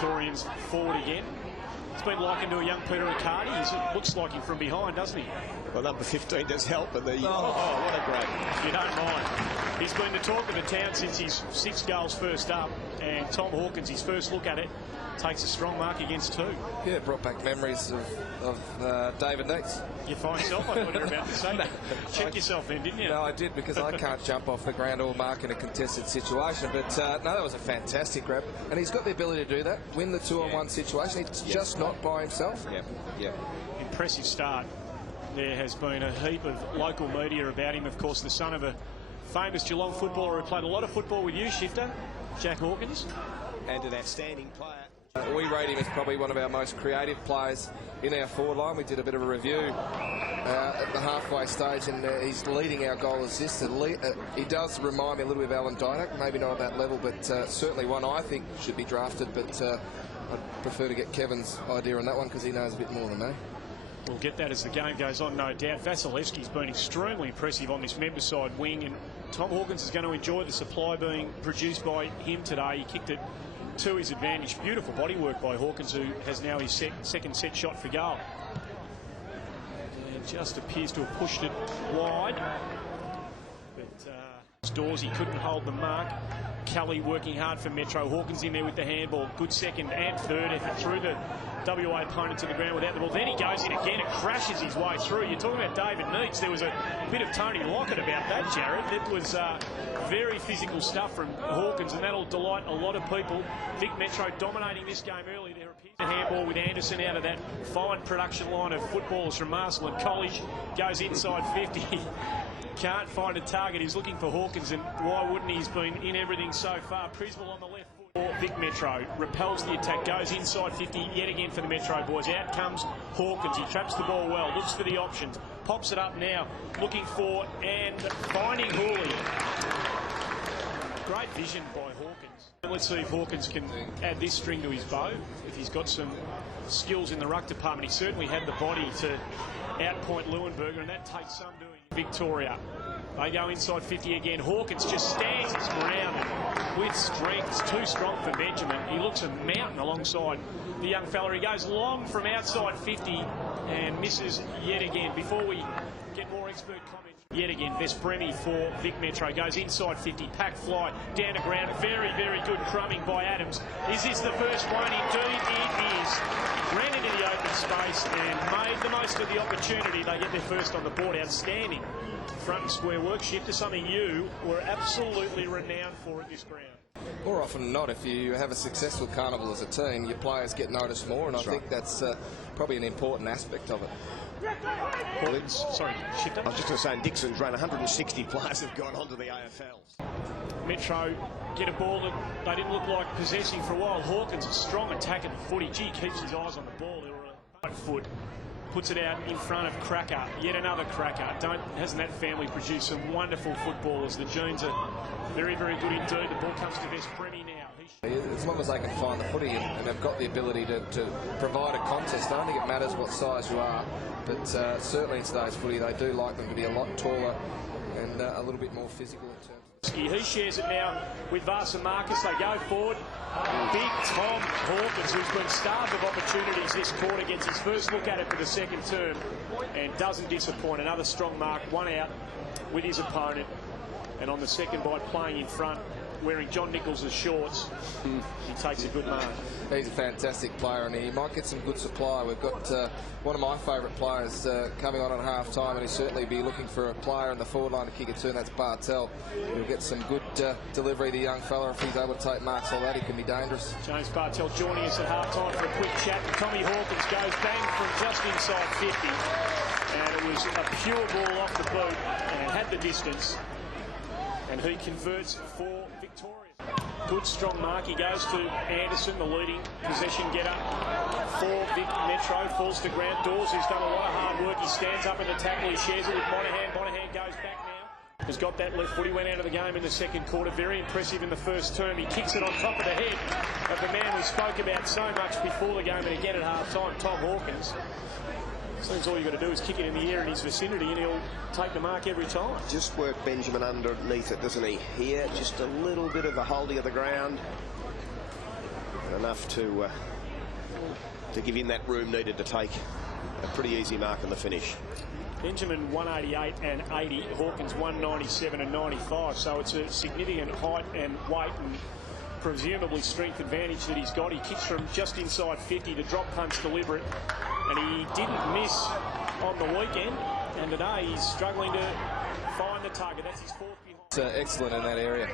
Victorians forward again. It's been likened to a young Peter Riccardi. He looks like him from behind, doesn't he? Well, number 15 does help, but what a great. You don't mind. He's been the talk of the town since his 6 goals first up, and Tom Hawkins, his first look at it, takes a strong mark against 2. Yeah, brought back memories of David Neitz. You find yourself, I thought you were about to say. Check yourself then, didn't you? No, I did, because I can't jump off the ground or mark in a contested situation. But no, that was a fantastic grab, and he's got the ability to do that, win the 2-on-1 situation. He's just not by himself. Yeah. Impressive start. There has been a heap of local media about him. Of course, the son of a famous Geelong footballer who played a lot of football with you, Shifter, Jack Hawkins. And an outstanding player. We rate him as probably one of our most creative players in our forward line. We did a bit of a review at the halfway stage, and he's leading our goal assists. He does remind me a little bit of Alan Dynack, maybe not at that level, but certainly one I think should be drafted. But I'd prefer to get Kevin's idea on that one, because he knows a bit more than me. We'll get that as the game goes on, no doubt. Vasilevski's been extremely impressive on this member side wing, and Tom Hawkins is going to enjoy the supply being produced by him today. He kicked it to his advantage. Beautiful bodywork by Hawkins, who has now his second set shot for goal. And just appears to have pushed it wide. But Dawes, he couldn't hold the mark. Kelly working hard for Metro. Hawkins in there with the handball. Good second and third effort through the WA opponent to the ground without the ball. Then he goes in again and crashes his way through. You're talking about David Neitz. There was a bit of Tony Lockett about that, Jared. It was very physical stuff from Hawkins, and that'll delight a lot of people. Vic Metro dominating this game early. There appears a handball with Anderson out of that fine production line of footballers from Marcellin College. Goes inside 50. Can't find a target. He's looking for Hawkins, and why wouldn't he? He's been in everything so far. Priswell on the left foot. Vic Metro repels the attack, goes inside 50 yet again for the Metro boys. Out comes Hawkins. He traps the ball well, looks for the options, pops it up now, looking for and finding Hooley. Great vision by Hawkins. Let's see if Hawkins can add this string to his bow. If he's got some skills in the ruck department, he certainly had the body to outpoint Leuenberger, and that takes some doing. Victoria, they go inside 50 again. Hawkins just stands his ground with strength. It's too strong for Benjamin. He looks a mountain alongside the young fella. He goes long from outside 50 and misses yet again. Before we get more expert comments, yet again, Vespremi for Vic Metro goes inside 50, pack fly down the ground. Very, very good crumbing by Adams. Is this the first one? Indeed it is. Ran into the open space and made the most of the opportunity. They get their first on the board. Outstanding front and square work. Shifter, something you were absolutely renowned for at this ground. More often than not, if you have a successful carnival as a team, your players get noticed more, and I think that's probably an important aspect of it. Well, sorry, Shifter. I was just going to say, in Dixon's run, 160 players have gone on to the AFL. Metro get a ball that they didn't look like possessing for a while. Hawkins, a strong attack at the footy. Gee, keeps his eyes on the ball. They were a right foot. Puts it out in front of Cracker. Yet another Cracker. Hasn't that family produced some wonderful footballers? The Jones are very, very good indeed. The ball comes to Vespremi now. As long as they can find the footy and have got the ability to provide a contest, I don't think it matters what size you are, but certainly in today's footy they do like them to be a lot taller and a little bit more physical in terms. He shares it now with Vasa Marcus. They go forward. Big Tom Hawkins, who's been starved of opportunities this quarter, gets his first look at it for the second term and doesn't disappoint. Another strong mark, one out with his opponent, and on the second by playing in front, wearing John Nichols' shorts, he takes a good mark. He's a fantastic player, and he might get some good supply. We've got one of my favourite players coming on at half-time, and he'll certainly be looking for a player in the forward line to kick it to, and that's Bartel. He'll get some good delivery, the young fella. If he's able to take marks like that, he can be dangerous. James Bartel joining us at half-time for a quick chat. Tommy Hawkins goes bang from just inside 50, and it was a pure ball off the boot, and had the distance, and he converts for Victoria. Good strong mark. He goes to Anderson, the leading possession getter for Vic Metro. Falls to ground. Dawes, who's done a lot of hard work. He stands up in the tackle. He shares it with Monahan. Monahan goes back now. Has got that left foot. He went out of the game in the second quarter. Very impressive in the first term. He kicks it on top of the head of the man we spoke about so much before the game and again at half-time, Tom Hawkins. Seems all you've got to do is kick it in the air in his vicinity and he'll take the mark every time. Just work Benjamin underneath it, doesn't he? Here, just a little bit of a holding of the ground. enough to give him that room needed to take a pretty easy mark in the finish. Benjamin 188 and 80, Hawkins 197 and 95, so it's a significant height and weight and presumably strength advantage that he's got. He kicks from just inside 50 to drop punch deliberate, and he didn't miss on the weekend, and today he's struggling to find the target. That's his fourth behind. It's excellent in that area.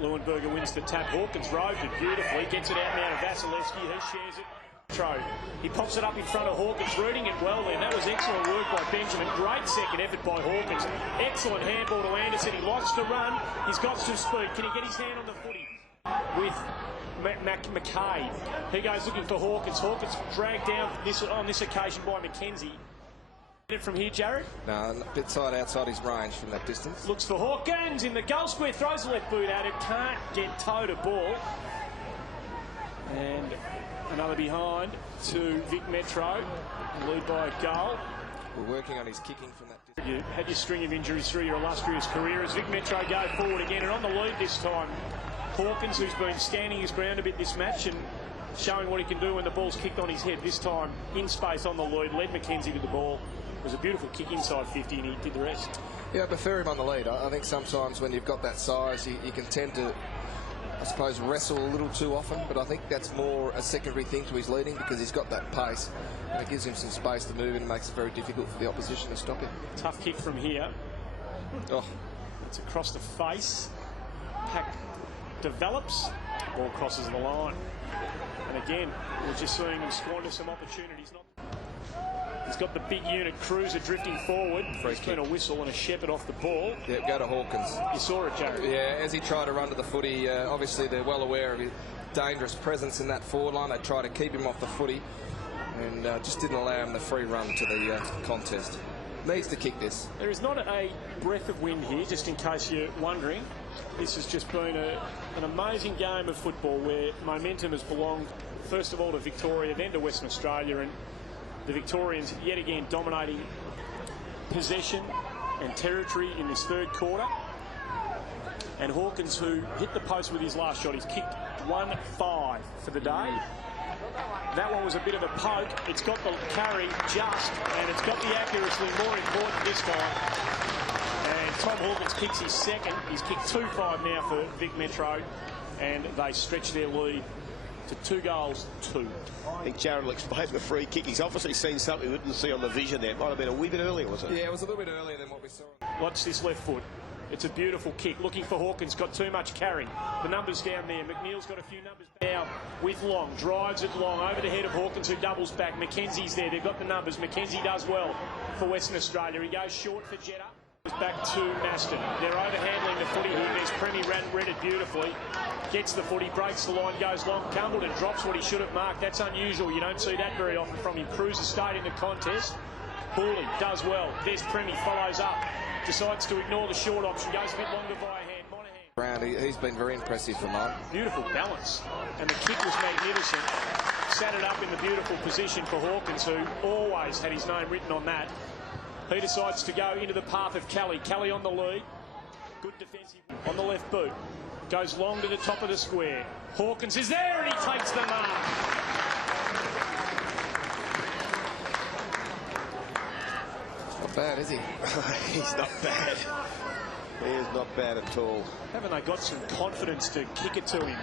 Leuenberger wins the tap. Hawkins roved it beautifully, gets it out now to Vasilevsky, he shares it. He pops it up in front of Hawkins, reading it well then. That was excellent work by Benjamin. Great second effort by Hawkins. Excellent handball to Anderson. He likes to run. He's got some speed. Can he get his hand on the footy? With McKay. He goes looking for Hawkins. Hawkins dragged down on this occasion by McKenzie. From here, Jared? No, a bit outside his range from that distance. Looks for Hawkins in the goal square. Throws the left boot at it. Can't get toe to ball. And another behind to Vic Metro, lead by a goal. We're working on his kicking from that distance. You had your string of injuries through your illustrious career as Vic Metro go forward again, and on the lead this time, Hawkins, who's been standing his ground a bit this match and showing what he can do when the ball's kicked on his head. This time, in space on the lead, led McKenzie with the ball. It was a beautiful kick inside 50, and he did the rest. Yeah, I prefer him on the lead. I think sometimes when you've got that size, you can tend to, I suppose, wrestle a little too often, but I think that's more a secondary thing to his leading because he's got that pace and it gives him some space to move and makes it very difficult for the opposition to stop him. Tough kick from here. Oh. It's across the face. Pack develops. Ball crosses the line. And again, we're just seeing him squander some opportunities. He's got the big unit cruiser drifting forward. There's been a whistle and a shepherd off the ball. Yeah, go to Hawkins. You saw it, Jared. Yeah, as he tried to run to the footy, obviously they're well aware of his dangerous presence in that forward line. They try to keep him off the footy and just didn't allow him the free run to the contest. Needs to kick this. There is not a breath of wind here, just in case you're wondering. This has just been an amazing game of football where momentum has belonged, first of all, to Victoria, then to Western Australia, and the Victorians yet again dominating possession and territory in this third quarter. And Hawkins, who hit the post with his last shot, he's kicked 1-5 for the day. That one was a bit of a poke. It's got the carry just, and it's got the accuracy, more important this time. And Tom Hawkins kicks his second. He's kicked 2-5 now for Vic Metro, and they stretch their lead to 2-2. I think Jared will explain the free kick. He's obviously seen something we didn't see on the vision there. It might have been a wee bit earlier, was it? Yeah, it was a little bit earlier than what we saw. Watch this left foot. It's a beautiful kick. Looking for Hawkins. Got too much carry. The numbers down there. McNeil's got a few numbers now with Long. Drives it long over the head of Hawkins, who doubles back. McKenzie's there. They've got the numbers. McKenzie does well for Western Australia. He goes short for Jeddah. Back to Maston. They're overhandling the footy here. There's Premi read it beautifully. Gets the footy, breaks the line, goes long. Cumbledon drops what he should have marked. That's unusual. You don't see that very often from him. Cruiser stayed in the contest. Booley does well. There's Premi, follows up. Decides to ignore the short option. Goes a bit longer via hand. Monahan. He's been very impressive for mine. Beautiful balance. And the kick was magnificent. Sat it up in the beautiful position for Hawkins, who always had his name written on that. He decides to go into the path of Kelly. Kelly on the lead. Good defensive on the left boot. Goes long to the top of the square. Hawkins is there and he takes the mark. Not bad, is he? He's not bad. He is not bad at all. Haven't they got some confidence to kick it to him?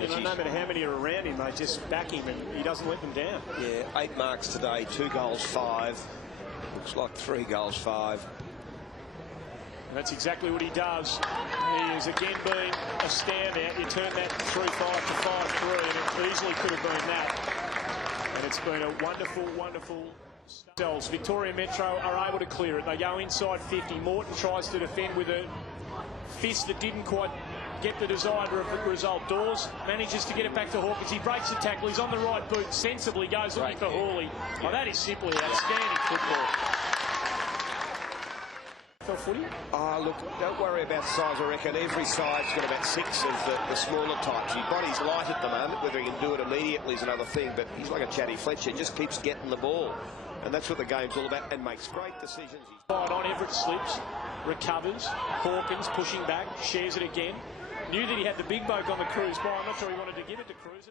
You know, no matter how many are around him, they just back him and he doesn't let them down. Yeah, 8 marks today, 2 goals, 5. Looks like 3 goals, 5. And that's exactly what he does. He is again being a standout. You turn that 3-5 to 5-3, and it easily could have been that. And it's been a wonderful, wonderful start. Victoria Metro are able to clear it. They go inside 50. Morton tries to defend with a fist that didn't quite get the desired result. Dawes manages to get it back to Hawkins. He breaks the tackle. He's on the right boot. Sensibly goes looking for Hawley. Oh, that is simply outstanding football. Footy? Oh, look, don't worry about size, I reckon. Every side's got about 6 of the smaller types. His body's light at the moment. Whether he can do it immediately is another thing, but he's like a Chatty Fletcher. He just keeps getting the ball. And that's what the game's all about, and makes great decisions. Right on, Everett slips, recovers. Hawkins pushing back, shares it again. Knew that he had the big bloke on the cruise by. I'm not sure he wanted to give it to Cruiser.